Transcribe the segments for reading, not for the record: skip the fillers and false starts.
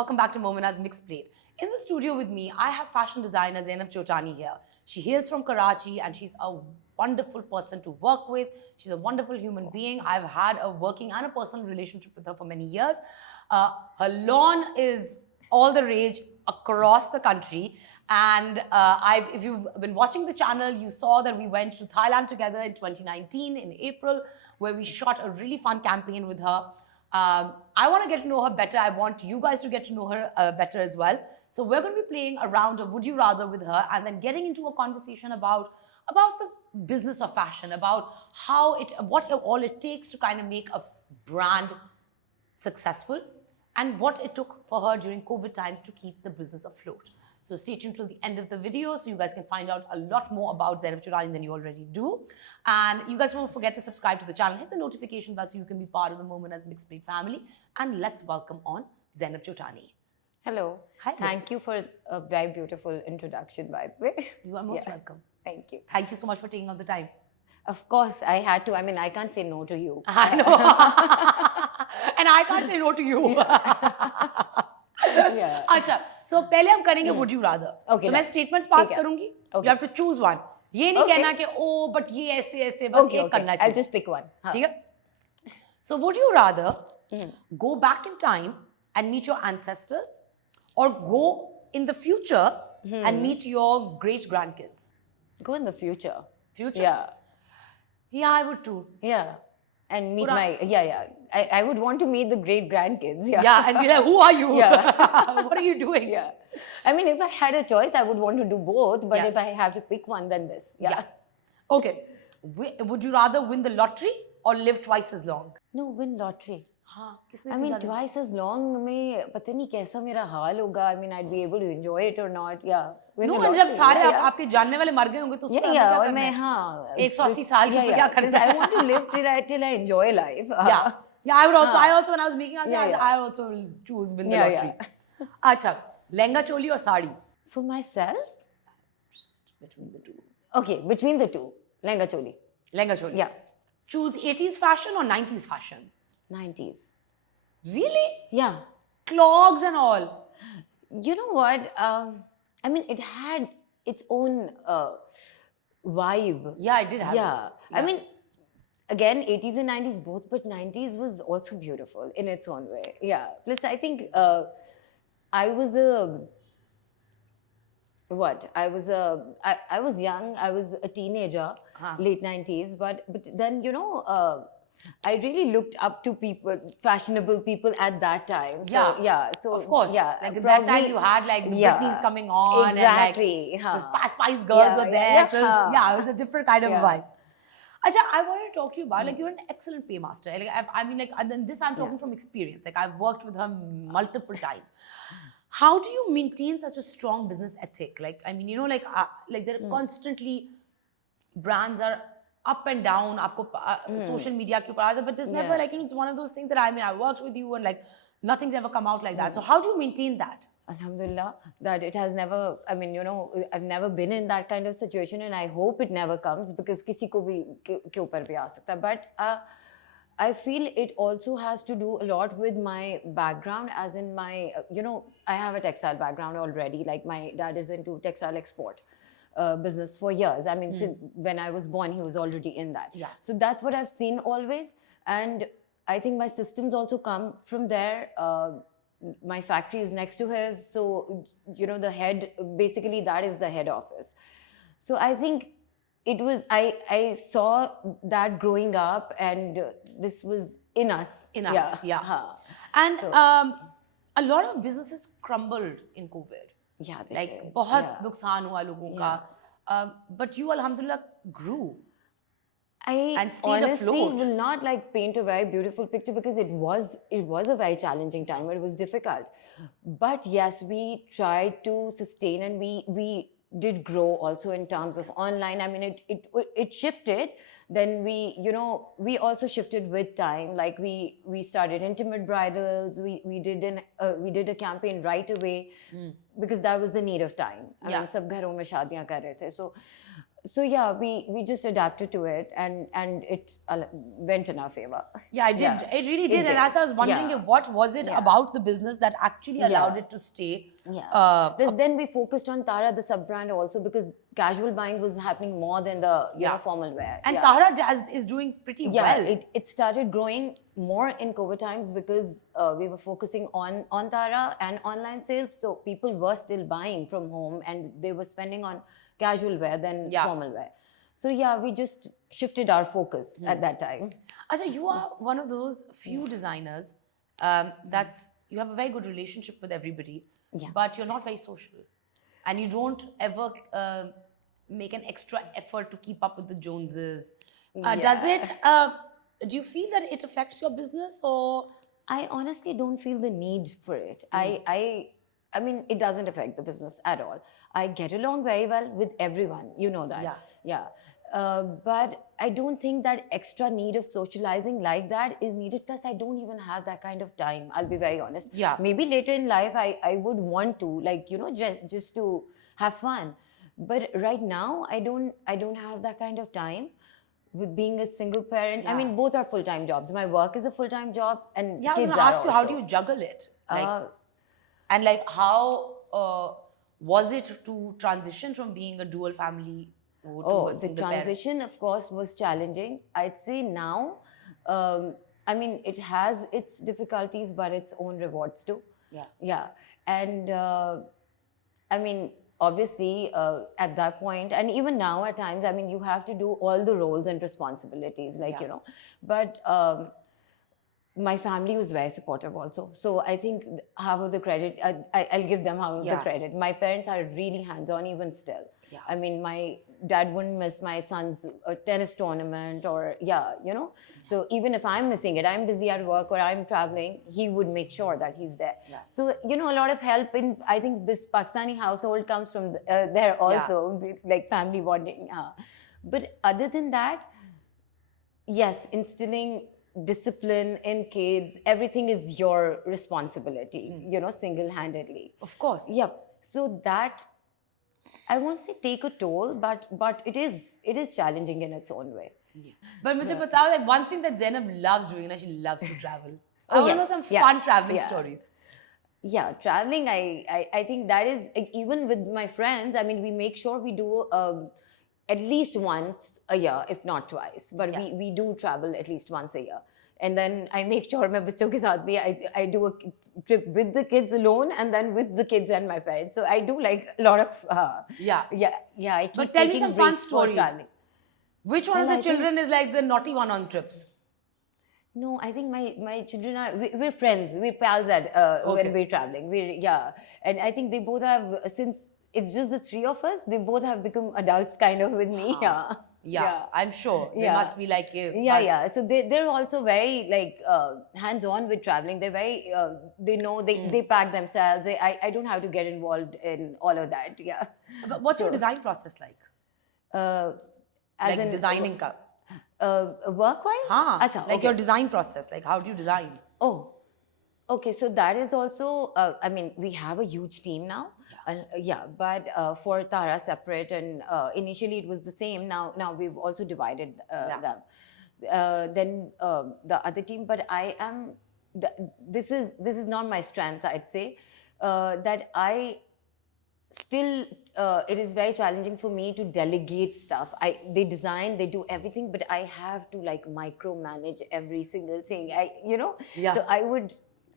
welcome back to Momina's Mixed Plate. In the studio with me, I have fashion designer Zainab Chottani here. She hails from Karachi and she's a wonderful person to work with. She's a wonderful human being. I've had a working and a personal relationship with her for many years. Her lawn is all the rage across the country. And if you've been watching the channel, you saw that we went to Thailand together in 2019 in April, where we shot a really fun campaign with her. I want to get to know her better. I want you guys to get to know her better as well. So we're going to be playing a round of Would You Rather with her and then getting into a conversation about the business of fashion, about what all it takes to kind of make a brand successful and what it took for her during COVID times to keep the business afloat. So stay tuned till the end of the video so you guys can find out a lot more about Zainab Chottani than you already do. And you guys won't forget to subscribe to the channel, hit the notification bell so you can be part of the Momina's Mixed Plate family. And let's welcome on Zainab Chottani. Hello. Hi. Thank you for a very beautiful introduction, by the way. You are most welcome. Thank you. Thank you so much for taking out the time. Of course, I had to. I mean, I can't say no to you. I know. And I can't say no to you. Yeah. अच्छा, so पहले हम करेंगे would you rather. Okay. So मैं statements pass करूँगी. Okay. You have to choose one. ये नहीं कहना कि oh but ये ऐसे बस ये करना चाहिए. I'll just pick one. ठीक है? So would you rather go back in time and meet your ancestors, or go in the future and meet your great grandkids? Go in the future. Future? Yeah. Yeah, I would too. Yeah. And meet I would want to meet the great grandkids. Yeah. Yeah, and be like, who are you? Yeah. What are you doing? Yeah. I mean, if I had a choice, I would want to do both. But Yeah. if I have to pick one, then this. Yeah. Okay. Would you rather win the lottery or live twice as long? No, win lottery. हाँ, किसने I mean, इतनी ज़्यादा- twice as long में पता नहीं कैसा मेरा हाल होगा. I mean, I'd be able to enjoy it or not. Yeah. Win No, a and lottery. जब सारे Yeah, yeah. आपके जानने वाले मर गए होंगे तो उसमें Yeah, हमें yeah. क्या और करना मैं है? हाँ 180 साल की तो क्या करना है? I want to live till I enjoy life. Yeah. Yeah, I would also. I also, when I was making answer, I also will choose win the lottery. अच्छा, लहंगा चोली और sari. For myself? Just between the two. Okay, between the two. Lehenga choli. Lehenga choli. Yeah. Choose 80s fashion or 90s fashion. 90s. Really? Yeah. Clogs and all. You know what? I mean, it had its own vibe. Yeah, I did have. Yeah. It. I mean, again, 80s and 90s both, but 90s was also beautiful in its own way. Yeah. Plus, I think I was young. I was a teenager, late 90s. But then, you know, I really looked up to fashionable people at that time. So, yeah. So of course. Yeah. Like at that time, you had like the Britneys coming on. Exactly. And like the Spice Girls were there. Yeah. So it was a different kind of vibe. Acha, I wanted to talk to you about, like, you're an excellent paymaster. Like, I mean, like, and then this I'm talking from experience. Like, I've worked with her multiple times. How do you maintain such a strong business ethic? Like, I mean, you know, like there are constantly brands are up and down. Aapko social media ke upar, but there's never like, you know, it's one of those things that I mean, I worked with you and like nothing's ever come out like that. So how do you maintain that? Alhamdulillah, that it has never, I mean, you know, I've never been in that kind of situation and I hope it never comes because kisi ko bhi ke upar bhi aa sakta. But I feel it also has to do a lot with my background, as in my, you know, I have a textile background already. Like my dad is into textile export business for years. I mean, since when I was born, he was already in that. Yeah. So that's what I've seen always. And I think my systems also come from there. My factory is next to his. So, you know, the head, basically that is the head office. So I think it was, I saw that growing up and this was in us. In us, yeah. And so, a lot of businesses crumbled in COVID. Yeah, like, बहुत नुकसान हुआ लोगों का. But you, alhamdulillah, grew. And stayed afloat. Will not like paint a very beautiful picture because it was a very challenging time. It was difficult. But yes, we tried to sustain and we did grow also in terms of online. I mean, it shifted. Then we, you know, we also shifted with time. Like we started intimate bridals. We did a campaign right away because that was the need of time. I mean, sab gharon mein shaadiyan kar rahe the. So So yeah, we just adapted to it, and it went in our favor. Yeah, it did. Yeah, It really it did. And did. as I was wondering, Yeah, what was it yeah, about the business that actually allowed yeah. it to stay? Yeah. Plus, Uh, then we focused on Tara, the sub brand, also because casual buying was happening more than the yeah. formal wear. And Yeah. Tahara is doing pretty Yeah, well. it started growing more in COVID times because we were focusing on Tara and online sales. So people were still buying from home and they were spending on casual wear than Yeah. formal wear. So yeah, we just shifted our focus at that time. Acha, you are one of those few designers that's you have a very good relationship with everybody, Yeah. but you're not very social, and you don't ever make an extra effort to keep up with the Joneses. Does Yeah. it? Do you feel that it affects your business, or I honestly don't feel the need for it. I mean, it doesn't affect the business at all. I get along very well with everyone. You know that. Yeah. Yeah. But I don't think that extra need of socializing like that is needed. Plus, I don't even have that kind of time. I'll be very honest. Yeah. Maybe later in life, I would want to, like, just to have fun. But right now, I don't have that kind of time with being a single parent. I Yeah. mean, both are full-time jobs. My work is a full-time job, and Yeah, I was kids going to are ask you, how do also. you juggle it? Like, Uh, and like, how was it to transition from being a dual family to oh, a the single parent? transition, of course, was challenging. I'd say now, I mean, it has its difficulties, but its own rewards too. Yeah. Yeah, and I mean, obviously, at that point, and even now at times, I mean, you have to do all the roles and responsibilities, like, Yeah. But my family was very supportive also. So I think half of the credit, I'll give them half of the Yeah. credit. My parents are really hands-on even still. Yeah. I mean, my dad wouldn't miss my son's tennis tournament or, So even if I'm missing it, I'm busy at work or I'm traveling, he would make sure that he's there. Yeah. So, a lot of help in, I think this Pakistani household comes from there also, like family bonding. But other than that, yes, instilling discipline in kids, everything is your responsibility, single-handedly. Of course. Yep. So that, I won't say take a toll, but it is challenging in its own way. Yeah. But mujhe batao, like one thing that Zainab loves doing, she loves to travel. I Oh, want to know yes. some Yeah. fun traveling Yeah. stories. Yeah, traveling, I think that is, even with my friends, I mean, we make sure we do at least once a year, if not twice. But Yeah. we do travel at least once a year. And then I make sure my bachon ke saath bhi, I do a trip with the kids alone and then with the kids and my parents. So I do like a lot of, Yeah. yeah, I keep But tell me taking some fun breaks for stories. traveling. Which one Well, of the I think- children is like the naughty one on trips? No, I think my children are, we're friends, we're pals at Okay. when we're traveling. Yeah, and I think they both have, since it's just the three of us, they both have become adults kind of with me. Yeah. Yeah, I'm sure. They Yeah. must be like, Yeah. So they're also very like hands-on with traveling. They're very they know they pack themselves. I don't have to get involved in all of that. Yeah. But what's your So, design process like? As Like in designing ka? work-wise? Haan, Acha, like okay. your design process, like how do you design? Oh, okay. So that is also, I mean, we have a huge team now. Yeah, but for Tara separate, and initially it was the same. Now we've also divided them. Then the other team, but I am. This is not my strength. I'd say that I still it is very challenging for me to delegate stuff. They design, they do everything, but I have to like micromanage every single thing. Yeah. So I would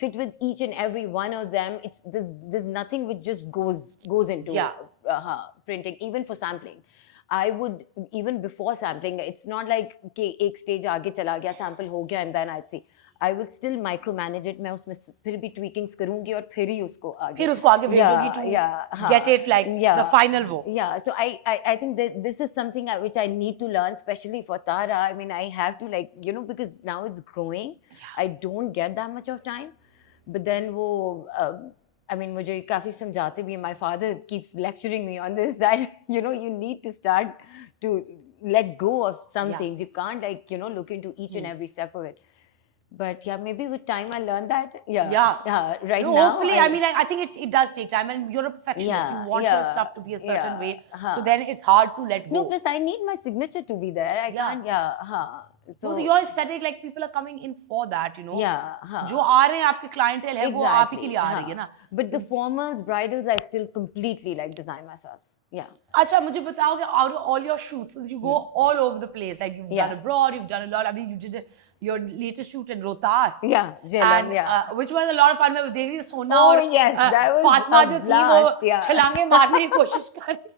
sit with each and every one of them. There's nothing which just goes into Yeah. Printing, even for sampling. I would, even before sampling, it's not like कि एक stage आगे चला गया, sample हो गया, and then I'd see. I will still micromanage it. मैं उसमें फिर भी tweakings करूँगी और फिर ही उसको आगे. फिर उसको आगे भेजोगी to get it like the final wo. Yeah, so I think that this is something which I need to learn, especially for Tara. I mean, I have to like, because now it's growing. I don't get that much of time. But then वो, I mean, मुझे काफ़ी समझाते भी हैं. My father keeps lecturing me on this, that, you need to start to let go of some things. You can't like, look into each and every step of it. But yeah, maybe with time I learned that. Yeah. Yeah. Right No, now. hopefully, I mean, like, I think it does take time, and you're a perfectionist. You Yeah, want your yeah, stuff to be a certain yeah, way, so huh. then it's hard to let No, go. plus I need my signature to be there. I Yeah. can't. Yeah. Huh. So So your aesthetic, like people are coming in for that, you know. yeah. Huh. जो आ रहे हैं आपके clientele है वो आप ही के Exactly. लिए आ रही है ना. But the formals, bridals, I still completely like design myself. Yeah. अच्छा मुझे बताओ कि out of all your shoots, so you go all over the place, like you've done abroad, you've done a lot. I mean, you did your latest shoot in Rohtas. Yeah, Jhelum, and which was a lot of fun. मैं देख रही सोना Oh, और yes, that was Fatima a जो थी वो blast, yeah. छलांगे मारने की कोशिश कर रही.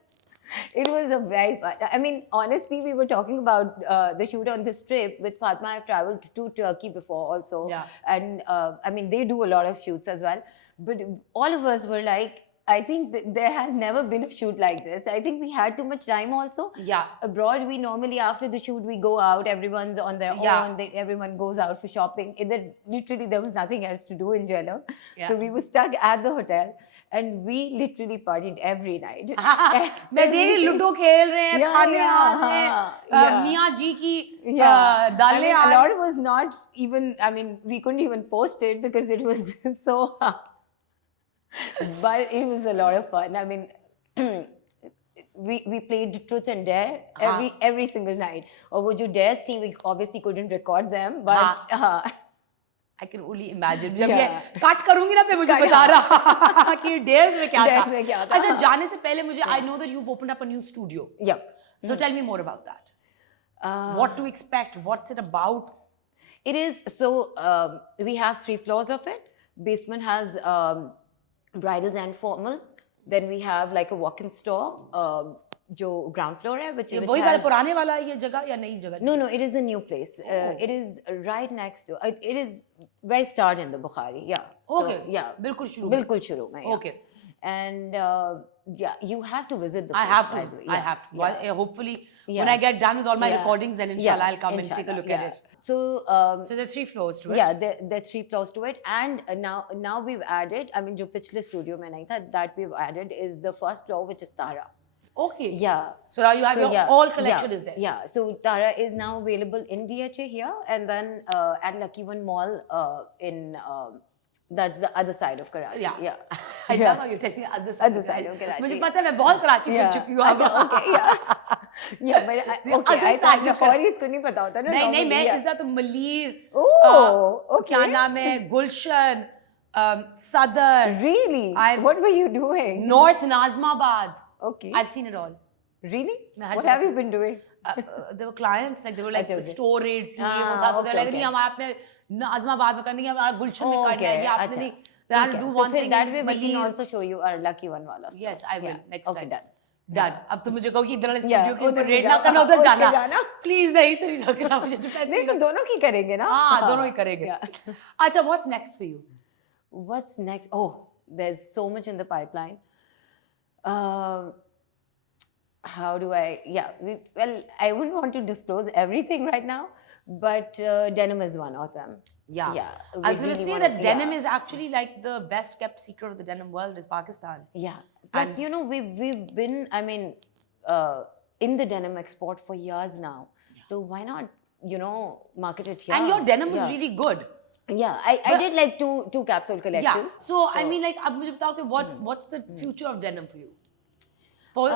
It was a very fun. I mean, honestly, we were talking about the shoot on this trip with Fatma. I've traveled to Turkey before also. Yeah. And I mean, they do a lot of shoots as well. But all of us were like, I think there has never been a shoot like this. I think we had too much time also. Yeah. Abroad, we normally, after the shoot, we go out. Everyone's on their own. Everyone goes out for shopping. Literally, there was nothing else to do in Jhelum. Yeah. So we were stuck at the hotel. And we literally partied every night. मैं देख रही ludo खेल रहे हैं, खाने आ रहे हैं, मियाँ जी की दालें आ रही. A lot was not even, I mean, we couldn't even post it because it was so hard. But it was a lot of fun. I mean, we played Truth and Dare every single night. और वो जो dares थी, we obviously couldn't record them, but I can only imagine. जब ये cut करूंगी ना मैं मुझे बता रहा कि dares में क्या था. अच्छा जाने से पहले मुझे I know that you've opened up a new studio. Yeah. So tell me more about that. What to expect? What's it about? It is so we have 3 floors of it. Basement has bridals and formals. Then we have like a walk-in store. जो ground floor है, which वही वाला पुराने वाला है ये जगह या नई जगह? No, it is a new place. It is right next to. It is very start in the Bukhari. Yeah. Okay. So, yeah. बिल्कुल शुरू में. Yeah. Okay. And yeah, you have to visit the place. I have to. Yeah. I have to. Well, hopefully, when I get done with all my recordings, then inshallah I'll come and take a look at it. So there's 3 floors to it. Yeah, there are 3 floors to it, and now we've added. I mean, जो पिछले studio में नहीं था, that we've added is the first floor, which is Tara. Okay. Yeah. So now you have your all collection is there. Yeah. So Tara is now available in DHA here, and then at Lucky One Mall in that's the other side of Karachi. Yeah. I love how you're telling the other side of Karachi. मुझे पता है मैं बहुत कराची घूम चुकी हूँ. Okay. Yeah. But okay. I thought Lahore इसको नहीं पता होता ना. नहीं मैं इज़्ज़त तो मलीर. Oh. Okay. क्या नाम है? गुलशन. Sadar. Really? What were you doing? North Nazmabad. Okay. I've seen it all. Really? What have you been doing? There were clients, like they were like store raids. ये वो था तो like नहीं हमारे अपने नाज़माबाद में करनी है, हमारा गुलशन में करना है, ये आपने नहीं. They had to do one thing. That way we can also show you our Lucky One wala. Yes, I will next time. Okay, done. अब तो मुझे कहो कि इधर वाले स्टूडियो के ऊपर रेड ना करना, उधर जाना. Please नहीं इधर ही रखना मुझे. नहीं तो दोनों की करेंगे ना. हाँ दोनों ही करेंगे. अच्छा, what's next for you? What's next? Oh, there's so much in the pipeline. How do I? Yeah. Well, I wouldn't want to disclose everything right now, but denim is one of them. Yeah. I was going to say that denim is actually like the best kept secret of the denim world is Pakistan. Yeah. Plus, we've been, I mean, in the denim export for years now. Yeah. So why not, market it here? And your denim was really good. Yeah, I did like two capsule collections. Yeah. So I mean, like, ab mujhe batao ki what's the future of denim for you? For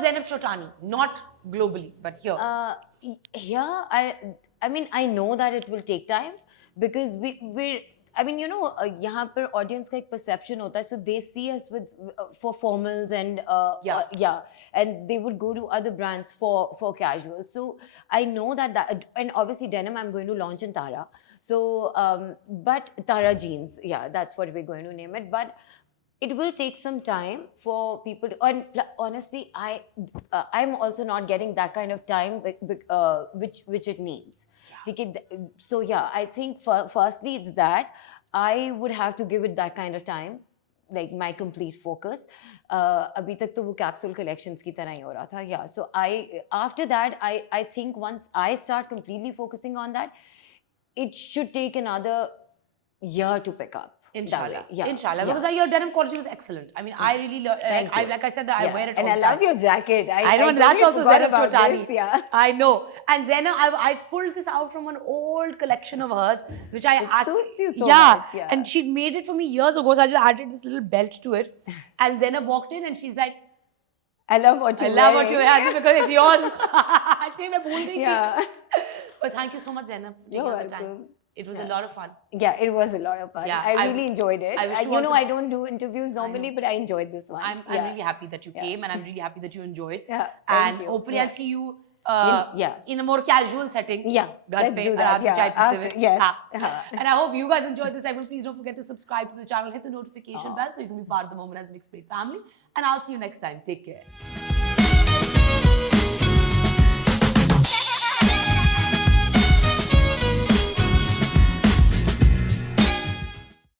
Zainab Chottani, not globally, but here. Here, I mean, I know that it will take time because we're. I mean, यहाँ पर audience का एक perception होता है, so they see us for formals and and they would go to other brands for casual. So I know that and obviously denim I'm going to launch in Tara. So but Tara jeans, that's what we're going to name it. But it will take some time for people to, and honestly, I'm also not getting that kind of time which it needs. So I think firstly it's that I would have to give it that kind of time, like my complete focus. अभी तक तो वो capsule collections की तरह ही हो रहा था. So after that I think once I start completely focusing on that, it should take another year to pick up. Inshallah. Yeah. Inshallah. Yeah. Because your denim quality was excellent. I mean, I really love, like I said, that I wear it all and I the love time. your jacket. I know, and totally that's also forgot Zainab about Chottani. this, yeah. I know. And Zainab, I pulled this out from an old collection of hers, which It suits you so much, yeah. And she made it for me years ago, so I just added this little belt to it. And Zainab walked in and she's like, I love what you're I love wearing. what you have because it's yours. I say, मैं भूल गई थी. Yeah. But thank you so much, Zainab, for taking You're out the time. welcome. It was a lot of fun. Yeah, it was a lot of fun. Yeah, I really enjoyed it. I wish you You all know, the- I don't do interviews normally, but I enjoyed this one. I'm really happy that you came, and I'm really happy that you enjoyed. Yeah, and thank you. hopefully Yeah. I'll see you yeah. in a more casual setting. Yeah, Ghar let's pe do that. आराम से चाय पीते हुए. Yes. हाँ. And I hope you guys enjoyed this segment. Please don't forget to subscribe to the channel, hit the notification bell so you can be part of the Momina's Mixed Plate family. And I'll see you next time. Take care.